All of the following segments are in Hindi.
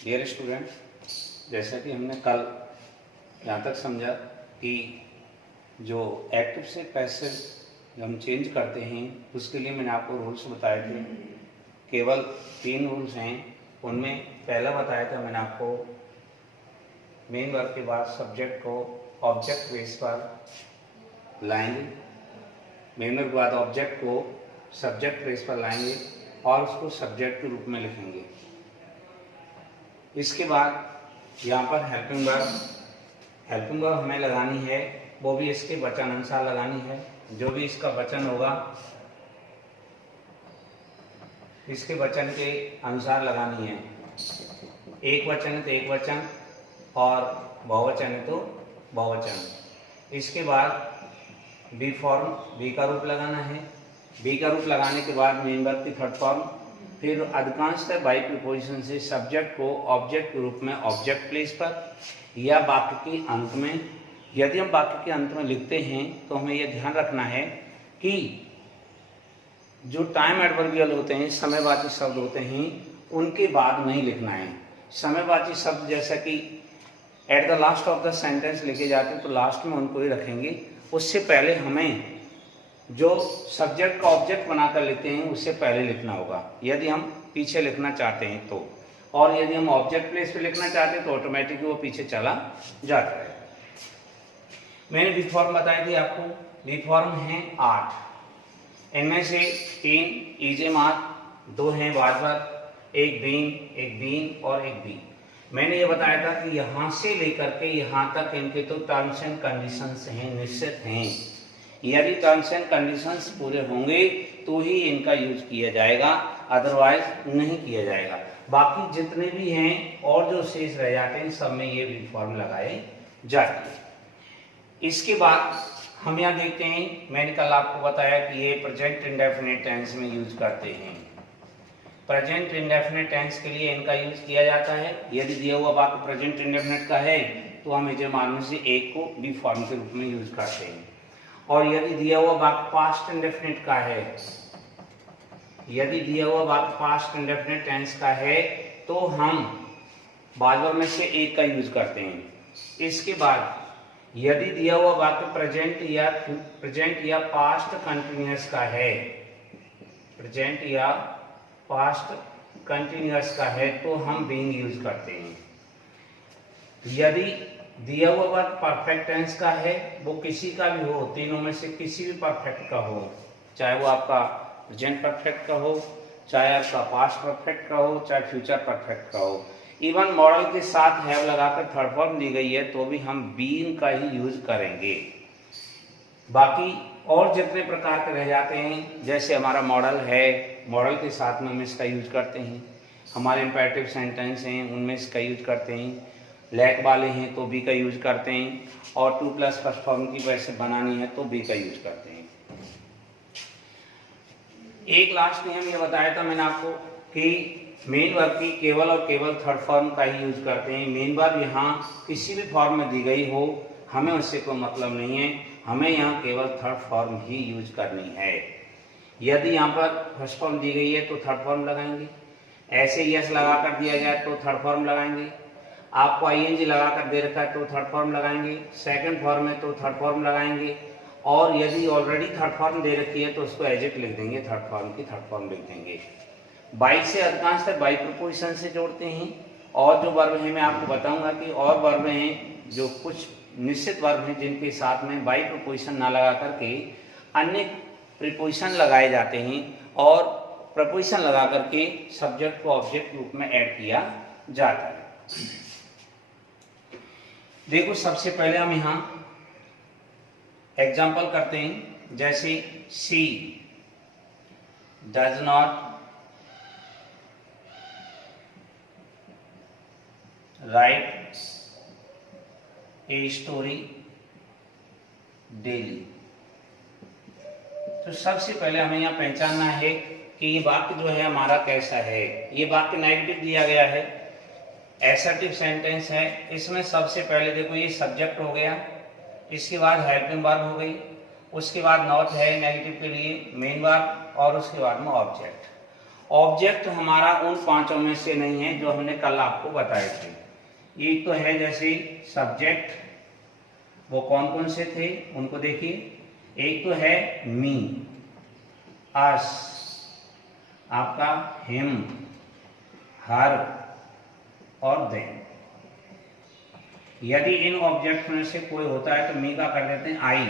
डियर स्टूडेंट, जैसा कि हमने कल यहाँ तक समझा कि जो एक्टिव से पैसिव हम चेंज करते हैं उसके लिए मैंने आपको रूल्स बताए थे। केवल 3 रूल्स हैं। उनमें पहला बताया था मैंने आपको, मेन वर्ब के बाद सब्जेक्ट को ऑब्जेक्ट बेस पर लाएंगे, मेन वर्ब के बाद ऑब्जेक्ट को सब्जेक्ट बेस पर लाएंगे और उसको सब्जेक्ट के रूप में लिखेंगे। इसके बाद यहाँ पर हेल्पिंग वर्ब हमें लगानी है, वो भी इसके वचन अनुसार लगानी है। जो भी इसका वचन होगा इसके वचन के अनुसार लगानी है। एक वचन है तो एक वचन और बहुवचन है तो बहुवचन। इसके बाद बी फॉर्म, बी का रूप लगाना है। बी का रूप लगाने के बाद मेन वर्ब की थर्ड फॉर्म, फिर अधिकांशतः बाई प्रीपोजिशन से सब्जेक्ट को ऑब्जेक्ट के रूप में ऑब्जेक्ट प्लेस पर या वाक्य के अंत में। यदि हम वाक्य के अंत में लिखते हैं तो हमें यह ध्यान रखना है कि जो टाइम एडवर्बियल होते हैं, समयवाची शब्द होते हैं, उनके बाद नहीं लिखना है। समयवाची शब्द जैसा कि at the last of the sentence लिखे जाते हैं तो लास्ट में उनको ही रखेंगे। उससे पहले हमें जो सब्जेक्ट का ऑब्जेक्ट बनाकर लिखते हैं उससे पहले लिखना होगा, यदि हम पीछे लिखना चाहते हैं तो। और यदि हम ऑब्जेक्ट प्लेस पे लिखना चाहते हैं तो ऑटोमेटिकली वो पीछे चला जाता है। मैंने बी फॉर्म बताई थी आपको। बी फॉर्म है 8। इनमें से 3 ईजे मार्क, 2 हैं वाजवर, एक बीन और एक बी। मैंने ये बताया था कि यहाँ से लेकर के यहाँ तक इनके तो टर्म्स एंड कंडीशंस हैं, निश्चित हैं। यदि टर्म्स एंड कंडीशंस पूरे होंगे तो ही इनका यूज किया जाएगा, अदरवाइज नहीं किया जाएगा। बाकी जितने भी हैं और जो शेष रह जाते हैं सब में ये बी फॉर्म लगाए जाते हैं। इसके बाद हम यहाँ देखते हैं, मैंने कल आपको बताया कि ये प्रेजेंट इंडेफिनिट टेंस में यूज करते हैं। प्रेजेंट इंडेफिनिट टेंस के लिए इनका यूज किया जाता है। यदि दिया हुआ वाक्य प्रेजेंट इंडेफिनिट का है तो हम इसे मानने से एक को बी फॉर्म के रूप में यूज करते हैं। और यदि दिया हुआ वाक्य पास्ट इंडेफिनिट का है, यदि दिया हुआ वाक्य पास्ट इंडेफिनिट टेंस का है तो हम बाजवर में से एक का यूज करते हैं। इसके बाद यदि दिया हुआ वाक्य प्रेजेंट या पास्ट कंटिन्यूअस का है, प्रेजेंट या पास्ट कंटिन्यूअस का है तो हम बीइंग यूज करते हैं। यदि दिया हुआ वाक्य परफेक्ट टेंस का है, वो किसी का भी हो, तीनों में से किसी भी परफेक्ट का हो, चाहे वो आपका प्रेजेंट परफेक्ट का हो, चाहे आपका पास्ट परफेक्ट का हो, चाहे फ्यूचर परफेक्ट का हो, इवन मॉडल के साथ हैव लगाकर थर्ड फॉर्म दी गई है तो भी हम बीइंग का ही यूज करेंगे। बाकी और जितने प्रकार के रह जाते हैं, जैसे हमारा मॉडल है, मॉडल के साथ में हम इसका यूज करते हैं। हमारे इंपेरेटिव सेंटेंस हैं उनमें इसका यूज करते हैं। लैक वाले हैं तो बी का यूज करते हैं। और 2+ फर्स्ट फॉर्म की वैसे बनानी है तो बी का यूज करते हैं। एक लास्ट नियम ये बताया था मैंने आपको कि मेन वर्ब की केवल और केवल थर्ड फॉर्म का ही यूज करते हैं। मेन वर्ब यहाँ किसी भी फॉर्म में दी गई हो, हमें उससे कोई मतलब नहीं है, हमें यहाँ केवल थर्ड फॉर्म ही यूज करनी है। यदि यहाँ पर फर्स्ट फॉर्म दी गई है तो थर्ड फॉर्म लगाएंगे, ऐसे यस लगा कर दिया जाए तो थर्ड फॉर्म लगाएंगे, आपको आईएनजी लगा कर दे रखा है तो थर्ड फॉर्म लगाएंगे, सेकंड फॉर्म है तो थर्ड फॉर्म लगाएंगे, और यदि ऑलरेडी थर्ड फॉर्म दे रखी है तो उसको एज इट लिख देंगे, थर्ड फॉर्म की थर्ड फॉर्म लिख देंगे। बाई से अधिकांशतः बाई प्रीपोजिशन से जोड़ते हैं। और जो वर्ब हैं मैं आपको बताऊंगा कि और वर्ब हैं जो कुछ निश्चित वर्ब हैं जिनके साथ में बाई प्रीपोजिशन ना लगा करके अन्य प्रीपोजिशन लगाए जाते हैं और प्रीपोजिशन लगा करके सब्जेक्ट को ऑब्जेक्ट रूप में ऐड किया जाता है। देखो, सबसे पहले हम यहाँ एग्जाम्पल करते हैं। जैसे she does not write a story daily. तो सबसे पहले हमें यहाँ पहचानना है कि ये वाक्य जो है हमारा कैसा है। ये वाक्य नेगेटिव दिया गया है, एसर्टिव सेंटेंस है। इसमें सबसे पहले देखो ये सब्जेक्ट हो गया, इसके बाद हेल्पिंग वर्ब हो गई, उसके बाद नॉट है नेगेटिव के लिए, मेन वर्ब, और उसके बाद में ऑब्जेक्ट। ऑब्जेक्ट हमारा उन पांचों में से नहीं है जो हमने कल आपको बताए थे। एक तो है जैसे सब्जेक्ट, वो कौन कौन से थे उनको देखिए। एक तो है मी, अस, आपका हिम, हर और देम। यदि इन ऑब्जेक्ट में से कोई होता है तो मी का कर देते हैं आई,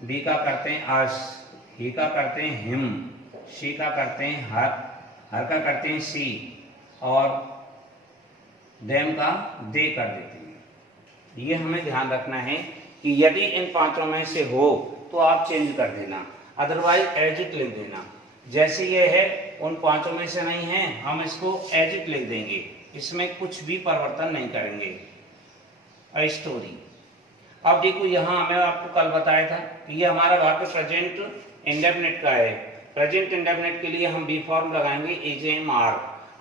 बी का करते हैं अस, ही का करते हैं हिम, शी का करते हैं हर का करते हैं सी और देम का दे कर देते हैं। ये हमें ध्यान रखना है कि यदि इन पांचों में से हो तो आप चेंज कर देना, अदरवाइज एज इट लिख देना। जैसे ये है उन पांचों में से नहीं है, हम इसको एज इट लिख देंगे, इसमें कुछ भी परिवर्तन नहीं करेंगे। A story. अब देखो यहाँ मैं आपको कल बताया था कि ये हमारा वाक्य प्रेजेंट इंडेफिनिट का है। प्रेजेंट इंडेफिनिट के लिए हम बी फॉर्म लगाएंगे एज एम आर,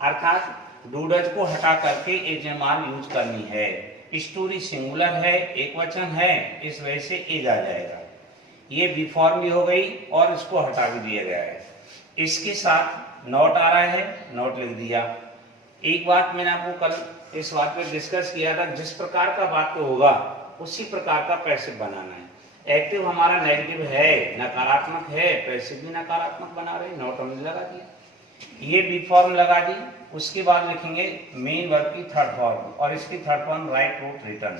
अर्थात डू डज को हटा करके एज एम आर यूज करनी है। स्टोरी सिंगुलर है, एक वचन है, इस वजह से एज आ जाएगा। ये बी फॉर्म भी हो गई और इसको हटा भी दिया गया है। इसके साथ नॉट आ रहा है, नॉट लिख दिया। एक बात मैंने आपको कल इस बात पे डिस्कस किया था, जिस प्रकार का वाक्य होगा उसी प्रकार का पैसिव बनाना है। एक्टिव हमारा नेगेटिव है, नकारात्मक है, पैसिव भी नकारात्मक बना रहे, नॉट हमने लगा दिया। ये बी फॉर्म लगा दी। उसके बाद लिखेंगे मेन वर्ब की थर्ड फॉर्म और इसकी third form write, wrote, written.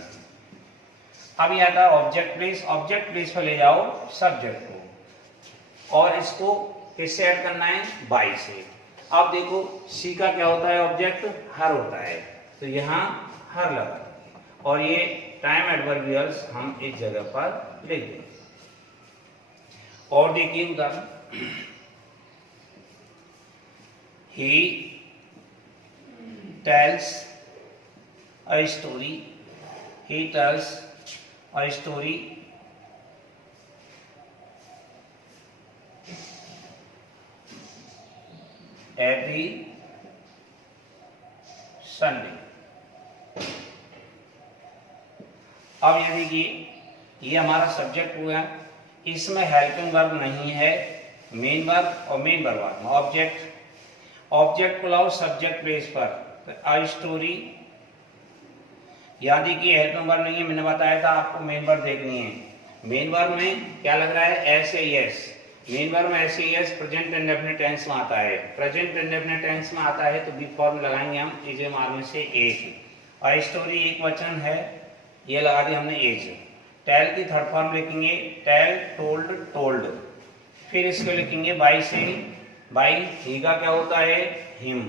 अब ये आता है ऑब्जेक्ट प्लेस। ऑब्जेक्ट प्लेस पर ले जाओ सब्जेक्ट को और इसको किससे ऐड करना है, बाई से। अब देखो सी का क्या होता है, ऑब्जेक्ट हर होता है, तो यहाँ हर लगा और ये टाइम एडवर्बियल्स हम इस जगह पर लिख देंगे। और देखिए उदाहरण, he tells a story, he tells a story every Sunday. अब ये देखिए ये हमारा सब्जेक्ट हुआ, इसमें हेल्पिंग वर्ब नहीं है, मेन वर्ब और मेन वर्ब ऑब्जेक्ट। ऑब्जेक्ट को लाओ सब्जेक्ट प्लेस पर, तो अ स्टोरी। याद देखिए हेल्पिंग वर्ब नहीं है, मैंने बताया था आपको मेन वर्ब देखनी है। मेन वर्ब में क्या लग रहा है, S A S. Main verb में S A S present indefinite tense में आता है। प्रेजेंट इंडेफिनिट टेंस में आता है तो बी फॉर्म लगाएंगे हम एज एम आर में से एक। अ स्टोरी एक वचन है, ये लगा दिया हमने एज। टेल की थर्ड फॉर्म लिखेंगे टेल, टोल्ड, टोल्ड। फिर इसको लिखेंगे बाई से, बाई। ही का क्या होता है, हिम।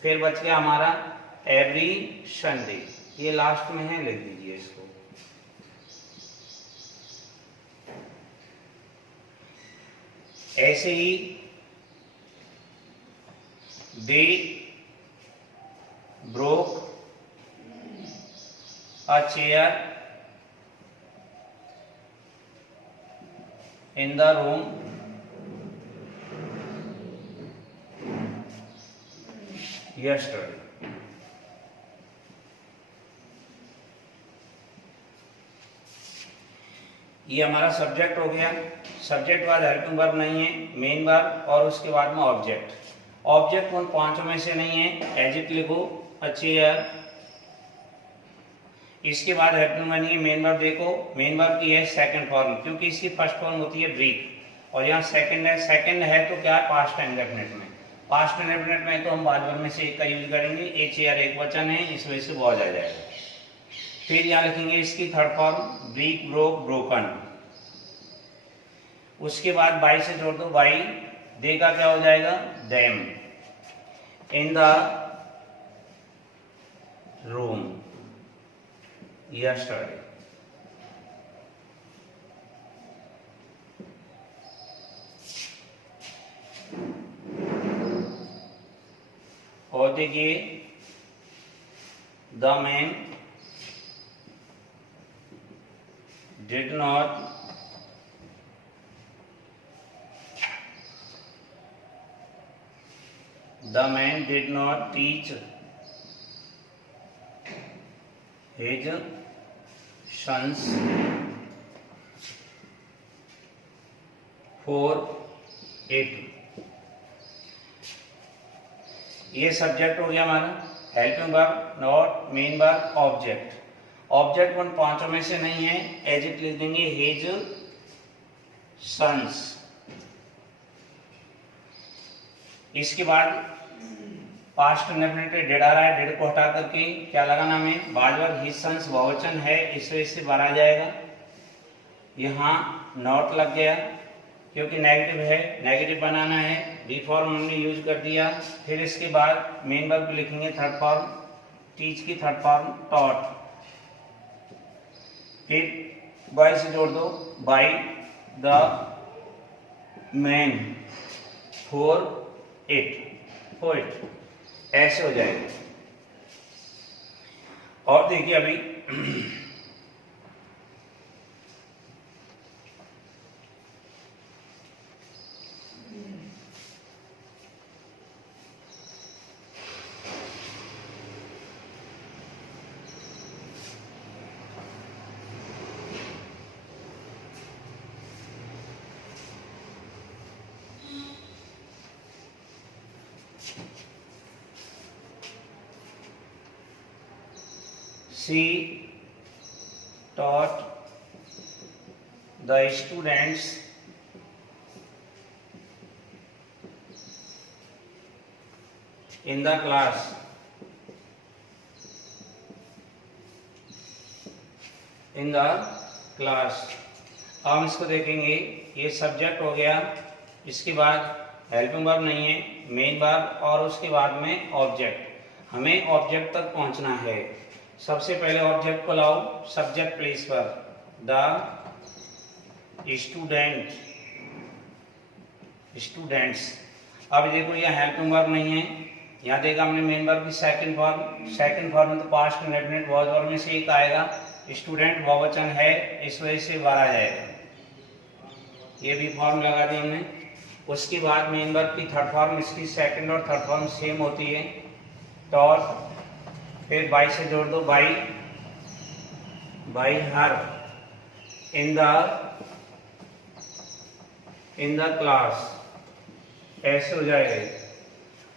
फिर बच गया हमारा एवरी संडे, ये लास्ट में है, लिख दीजिए इसको। ऐसे ही they broke a chair in the room yesterday। ये हमारा सब्जेक्ट हो गया। सब्जेक्ट बाद हेल्पिंग वर्ब नहीं है, मेन वर्ब और उसके बाद में ऑब्जेक्ट। ऑब्जेक्ट उन पांचों में से नहीं है, एज इट लिखो, a chair। इसके बाद हेल्पिंग वर्ब नहीं है, मेन वर्ब देखो, मेन वर्ब की है सेकंड फॉर्म, क्योंकि इसकी फर्स्ट फॉर्म होती है ब्रीक और यहाँ सेकंड है। सेकंड है तो क्या, पास्ट इंडेफिनिट में। पास्ट इंडेफिनिट में तो हम बाद वर्ब में से एक का यूज करेंगे, ए चेयर एक वचन है, इस वजह से वॉज आ जाएगा। फिर यहाँ लिखेंगे इसकी third form break, broke, broken. उसके बाद बाई से जोड़ दो, बाई। दे का क्या हो जाएगा, them. In the room yesterday। और देखिए the man did not teach his sons for it। ये सब्जेक्ट हो गया हमारा, helping verb, not, main verb, object. Object उन पांचों में से नहीं है, एज इट लिख देंगे हिज सन्स। इसके बाद पास्ट इंडेफिनिट डिड आ रहा है, डिड को हटा करके क्या लगाना हमें, बाजवर हिज सन्स बहुवचन है, इस वजह से भरा जाएगा। यहाँ नॉट लग गया क्योंकि नेगेटिव है, नेगेटिव बनाना है, बी फॉर्म हमने यूज कर दिया। फिर इसके बाद मेन वर्ब लिखेंगे थर्ड फॉर्म, टीच की थर्ड फॉर्म टॉट। फिर बाय से जोड़ दो, by the man for it, ऐसे हो जाएगा। और देखिए अभी she taught the students in the class अब हम इसको देखेंगे, ये सब्जेक्ट हो गया, इसके बाद हेल्पिंग वर्ब नहीं है, मेन वर्ब, और उसके बाद में ऑब्जेक्ट। हमें ऑब्जेक्ट तक पहुंचना है। सबसे पहले ऑब्जेक्ट को लाओ सब्जेक्ट प्लेस पर, द स्टूडेंट्स। अब देखो यहाँ हेल्पिंग वर्ब नहीं है, यहाँ देखा हमने मेन वर्ब की सेकंड फॉर्म में तो पास्ट इंडेफिनिट वॉज वर्ब में से एक आएगा, स्टूडेंट बहुवचन है, इस वजह से भरा जाएगा। ये भी फॉर्म लगा दी हमने। उसके बाद मेन वर्ब की थर्ड फॉर्म, इसकी सेकंड और थर्ड फॉर्म सेम होती है, टॉट। फिर बाई से जोड़ दो, by her in the class, ऐसे हो जाएगा।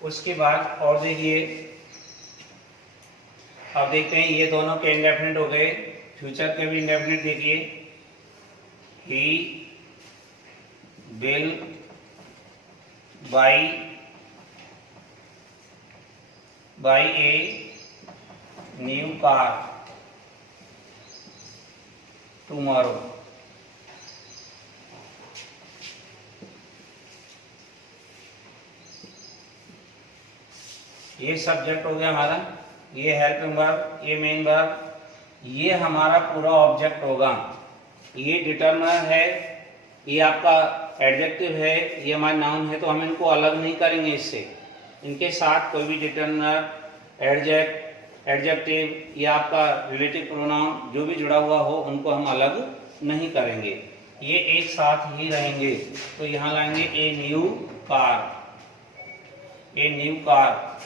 उसके बाद और देखिए, अब देखते हैं ये दोनों के इंडेफिनिट हो गए, फ्यूचर के भी इंडेफिनिट देखिए, he will by a new car tomorrow. ये सब्जेक्ट हो गया हमारा, ये हेल्पिंग वर्ब, ये मेन वर्ब, ये हमारा पूरा ऑब्जेक्ट होगा। ये डिटरमिनर है, ये आपका एडजेक्टिव है, ये हमारा नाउन है, तो हम इनको अलग नहीं करेंगे इससे। इनके साथ कोई भी डिटरमिनर, एडजेक्टिव या आपका रिलेटिव प्रोनाउन जो भी जुड़ा हुआ हो, उनको हम अलग नहीं करेंगे, ये एक साथ ही रहेंगे। तो यहाँ लाएंगे ए न्यू कार।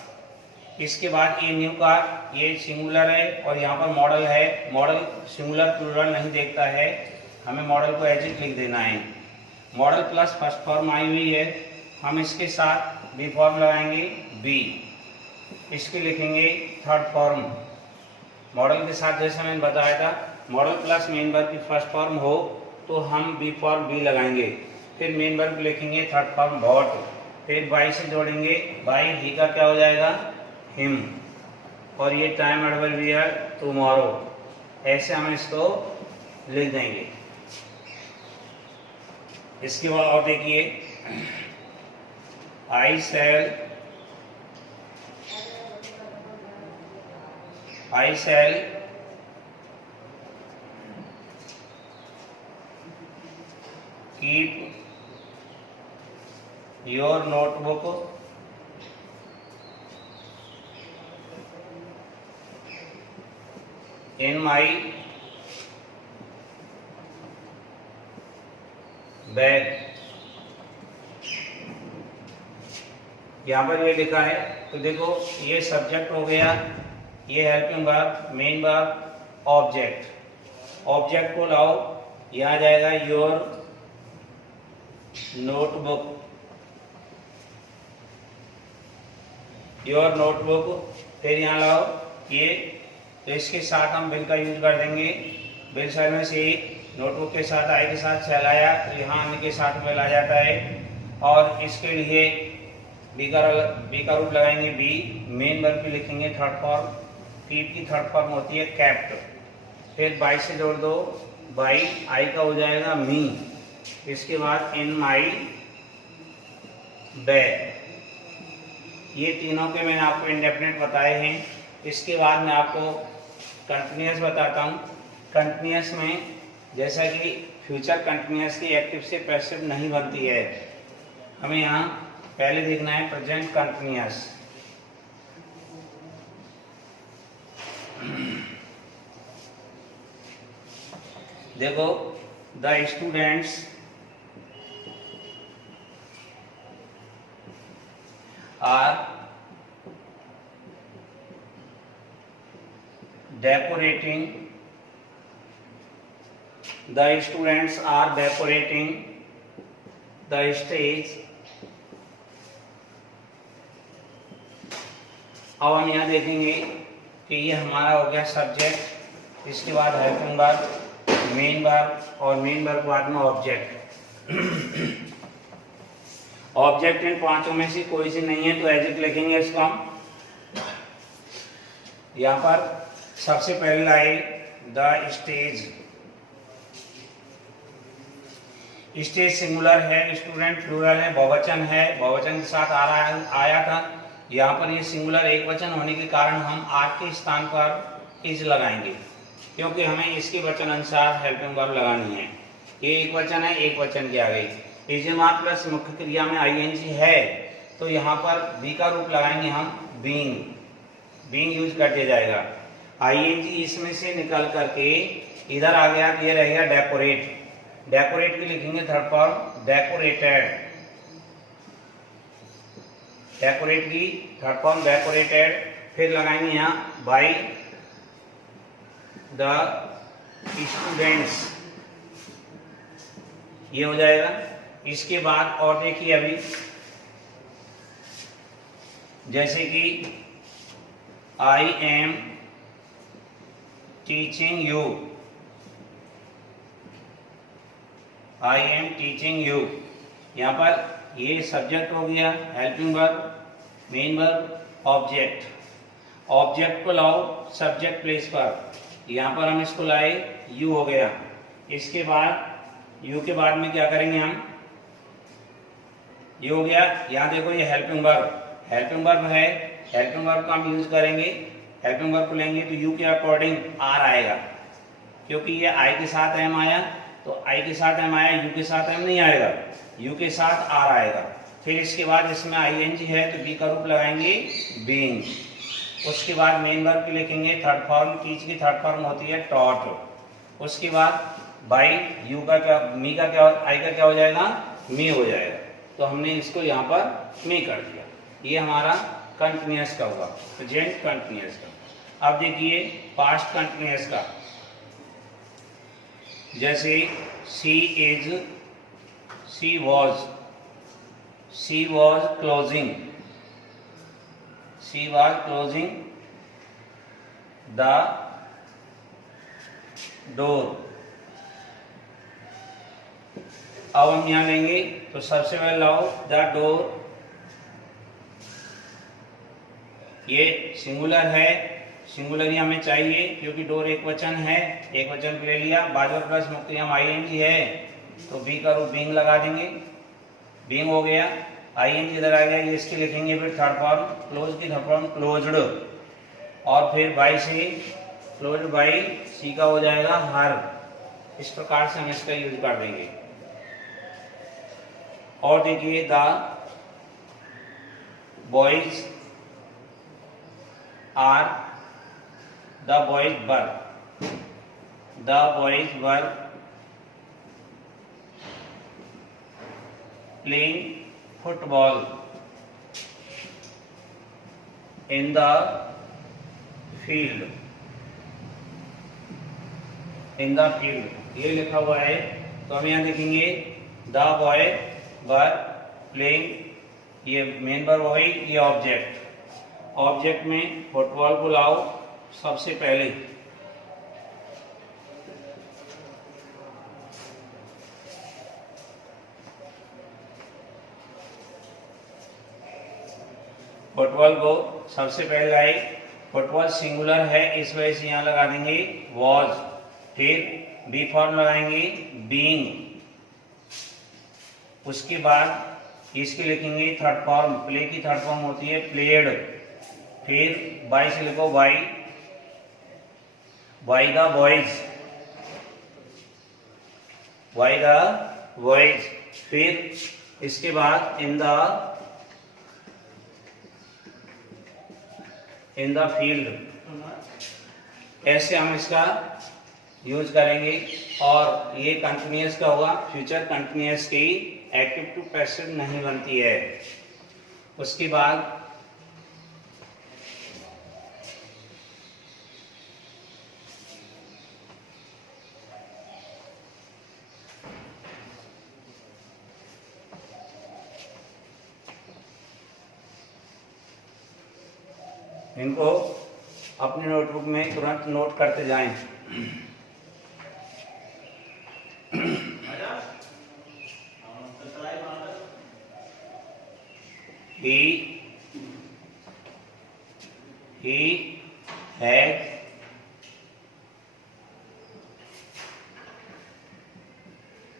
इसके बाद ये न्यू कार, ये सिंगुलर है और यहाँ पर मॉडल है। मॉडल सिंगुलर प्लूरल नहीं देखता है, हमें मॉडल को एज इट लिख देना है। Model plus first form I हुई है, हम इसके साथ बी फॉर्म लगाएंगे, बी, इसके लिखेंगे थर्ड फॉर्म। मॉडल के साथ जैसा मैंने बताया था, मॉडल प्लस मेन वर्ब की फर्स्ट फॉर्म हो तो हम बी फॉर्म बी लगाएंगे। फिर मेन वर्ब लिखेंगे थर्ड फॉर्म बॉट। फिर बाई से जोड़ेंगे, बाई ही का क्या हो जाएगा, हिम, और ये टाइम एडवर्बियर टुमारो, ऐसे हम इसको लिख देंगे। इसके बाद और देखिए, I shall keep your notebook in my bag. यहाँ पर ये लिखा है, तो देखो ये सब्जेक्ट हो गया, ये helping verb, main verb, object. Object को लाओ, यहाँ जाएगा योर नोटबुक योर नोटबुक, फिर यहाँ लाओ ये, तो इसके साथ हम विल का यूज कर देंगे। विल साइड में से नोटबुक के साथ आई के साथ चलाया, तो यहाँ अन्य के साथ विल आ जाता है। और इसके लिए बी का रूप लगाएंगे बी, मेन वर्ब की लिखेंगे थर्ड फॉर्म, कीप की थर्ड फॉर्म होती है कैप्ट, फिर बाई से जोड़ दो, बाई आई का हो जाएगा मी, इसके बाद इन माई बैग। ये तीनों के मैंने आपको इंडेफिनिट बताए हैं। इसके बाद मैं आपको कंटिन्यूअस बताता हूँ। कंटिन्यूअस में जैसा कि फ्यूचर कंटिन्यूअस की एक्टिव से पैसिव नहीं बनती है, हमें यहाँ पहले देखना है प्रेजेंट कंटिन्यूअस। देखो, the students are decorating, the students are decorating the stage। अब हम यहाँ देखेंगे कि ये हमारा हो गया सब्जेक्ट, इसके बाद हेल्पिंग वर्ब, मेन वर्ब और मेन वर्ब के बाद में ऑब्जेक्ट। ऑब्जेक्ट इन पांचों में से कोई सी नहीं है तो एज लिखेंगे इसको हम। यहाँ पर सबसे पहले लाए द स्टेज। स्टेज सिंगुलर है, स्टूडेंट प्लूरल है, बहुवचन है, बहुवचन के साथ आया था। यहाँ पर ये सिंगुलर एक वचन होने के कारण हम आर के स्थान पर इज लगाएंगे, क्योंकि हमें इसके वचन अनुसार हेल्पिंग वर्ब लगानी है। ये एक वचन है, एक वचन की आ गई। इजमात प्लस मुख्य क्रिया में आईएनजी है, तो यहाँ पर बी का रूप लगाएंगे हम बीइंग, बीइंग यूज कर दिया जाएगा। आईएनजी इसमें से निकल करके इधर आ गया, ये रहेगा डेकोरेट। डेकोरेट की लिखेंगे थर्ड फॉर्म डेकोरेटेड, डेकोरेट की थर्ड फॉर्म डेकोरेटेड। फिर लगाएंगे यहाँ बाई द स्टूडेंट्स, ये हो जाएगा। इसके बाद और देखिए अभी, जैसे कि I am teaching you, I am teaching you, यहाँ पर ये सब्जेक्ट हो गया, helping verb, main verb, object. Object को लाओ सब्जेक्ट प्लेस पर, यहाँ पर हम इसको लाए यू हो गया। इसके बाद यू के बाद में क्या करेंगे हम, ये हो गया। यहाँ देखो ये हेल्पिंग वर्ब, हेल्पिंग वर्ब है, हेल्पिंग वर्ब का हम यूज करेंगे। हेल्पिंग वर्ब को लेंगे तो यू के अकॉर्डिंग आर आएगा, क्योंकि ये आई के साथ एम आया, तो आई के साथ एम आया, यू के साथ एम नहीं आएगा, यू के साथ आर आएगा। फिर इसके बाद इसमें आईएनजी है तो बी का रूप लगाएंगे बीइंग। उसके बाद मेन वर्ब की लिखेंगे थर्ड फॉर्म, टीच की थर्ड फॉर्म होती है टॉट। उसके बाद बाई यू का क्या, मी का क्या, आई का क्या हो जाएगा, मी हो जाएगा। तो हमने इसको यहाँ पर मी कर दिया। ये हमारा कंटिन्यूअस का होगा, प्रेजेंट कंटिन्यूअस का। अब देखिए पास्ट कंटिन्यूअस का, जैसे she is, she was, she was closing, she was closing the door. अब हम यहाँ लेंगे तो सबसे पहले लाओ द डोर, ये सिंगुलर है, सिंगुलर ही हमें चाहिए क्योंकि डोर एक वचन है, एक वचन ले लिया। बाजू प्लस मुक्ति हम आईएनजी है तो बी का रूप बीइंग लगा देंगे, बीइंग हो गया। आईएनजी इधर आ गया, ये इसके लिखेंगे फिर थर्ड फॉर्म, क्लोज की थर्ड फॉर्म क्लोज्ड, और फिर बाई से क्लोज्ड बाई सी का हो जाएगा हर। इस प्रकार से हम इसका यूज कर देंगे। और देखिए the boys are, the boys were, the boys were playing football in the field, in the field ये लिखा हुआ है। तो हम यहाँ देखेंगे द बॉय वर प्लेइंग, ये मेन वर्ब हो गई, ये ऑब्जेक्ट। ऑब्जेक्ट में फुटबॉल को लाओ सबसे पहले। फुटबॉल को सबसे पहले लाए। फुटबॉल सिंगुलर है इस वजह से यहाँ लगा देंगे वॉज। फिर बी फॉर्म लगाएंगे बीइंग। उसके बाद इसके लिखेंगे थर्ड फॉर्म, प्ले की थर्ड फॉर्म होती है प्लेड। फिर बाई से लिखो by, by the boys, by the boys. फिर इसके बाद इन द फील्ड। ऐसे हम इसका यूज करेंगे। और ये कंटिन्यूअस का होगा, फ्यूचर कंटिन्यूअस की एक्टिव टू पैसिव नहीं बनती है। उसके बाद इनको अपनी नोटबुक में तुरंत नोट करते जाएं।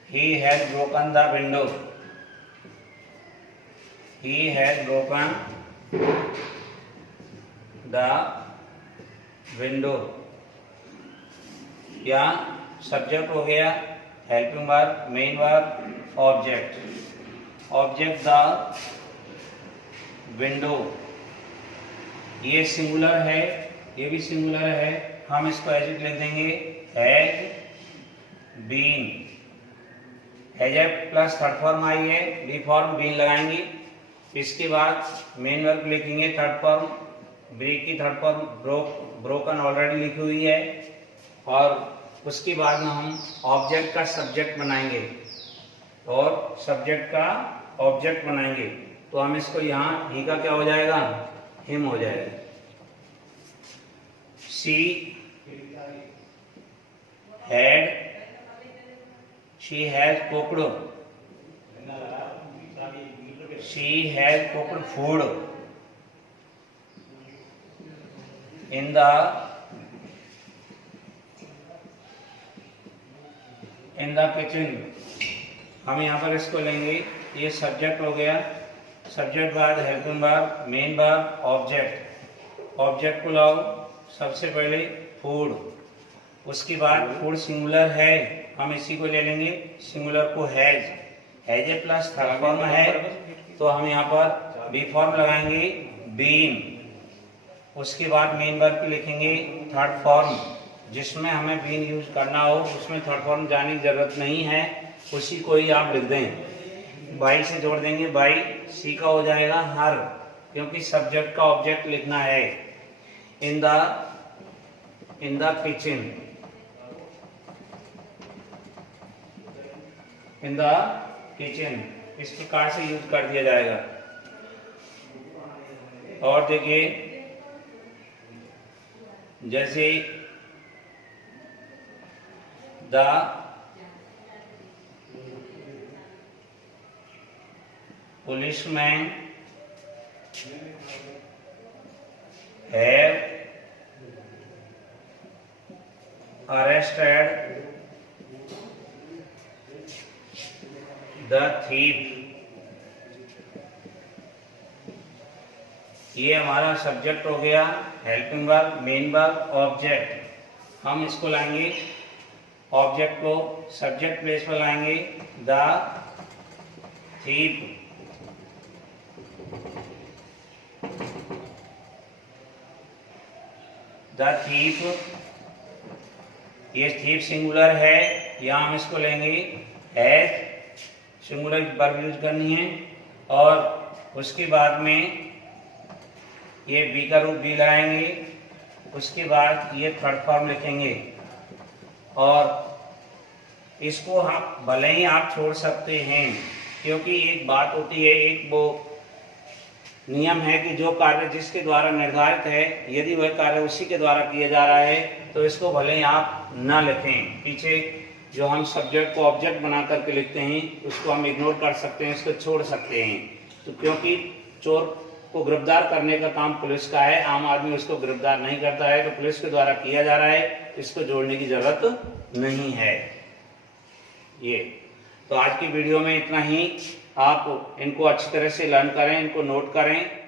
He had broken the window. He had broken the window। या सब्जेक्ट हो गया, helping verb, main verb, object. Object the window, ये सिंगुलर है, ये भी सिंगुलर है। हम इसको एज इट लिख देंगे had been. Has plus third form आई है, बी फॉर्म बीन लगाएंगे। इसके बाद मेन वर्ब लिखेंगे थर्ड फॉर्म, ब्रेक की थर्ड फॉर्म ब्रोकन ऑलरेडी लिखी हुई है। और उसके बाद में हम ऑब्जेक्ट का सब्जेक्ट बनाएंगे और सब्जेक्ट का ऑब्जेक्ट बनाएंगे। तो हम इसको यहाँ ही का क्या हो जाएगा, हिम हो जाएगा। She had, she has cooked, she has cooked food in the kitchen. हम यहाँ पर इसको लेंगे, ये सब्जेक्ट हो गया। सब्जेक्ट बाद helping verb, main verb, object. Object को लाओ सबसे पहले फूड। उसके बाद फूड सिंगुलर है, हम इसी को ले लेंगे, सिंगुलर को has. Has a plus third form है तो हम यहाँ पर बी फॉर्म लगाएंगे बीन। उसके बाद मेन वर्ब की लिखेंगे थर्ड फॉर्म। जिसमें हमें बीन यूज करना हो उसमें थर्ड फॉर्म जाने की जरूरत नहीं है, उसी को ही आप लिख दें। बाई से जोड़ देंगे बाई, सी का हो जाएगा हर, क्योंकि सब्जेक्ट का ऑब्जेक्ट लिखना है। In the kitchen, in the kitchen, इस प्रकार से यूज कर दिया जाएगा। और देखिए जैसे the policeman have arrested the thief। ये हमारा सब्जेक्ट हो गया, helping verb, main verb, object. हम इसको लाएंगे, ऑब्जेक्ट को सब्जेक्ट प्लेस पर लाएंगे द थीफ। द थीफ, ये थीफ सिंगुलर है, यहाँ हम इसको लेंगे हैज, सिंगुलर वर्ब यूज करनी है। और उसके बाद में ये बी का रूप बी लगाएंगे। उसके बाद ये थर्ड फॉर्म लिखेंगे। और इसको हम भले ही आप छोड़ सकते हैं, क्योंकि एक बात होती है, एक वो नियम है कि जो कार्य जिसके द्वारा निर्धारित है, यदि वह कार्य उसी के द्वारा किया जा रहा है तो इसको भले ही आप न लिखें। पीछे जो हम सब्जेक्ट को ऑब्जेक्ट बना करके लिखते हैं उसको हम इग्नोर कर सकते हैं, इसको छोड़ सकते हैं। तो क्योंकि चोर को गिरफ्तार करने का काम पुलिस का है, आम आदमी उसको गिरफ्तार नहीं करता है, तो पुलिस के द्वारा किया जा रहा है, इसको जोड़ने की जरूरत नहीं है। ये तो आज की वीडियो में इतना ही। आप इनको अच्छी तरह से लर्न करें, इनको नोट करें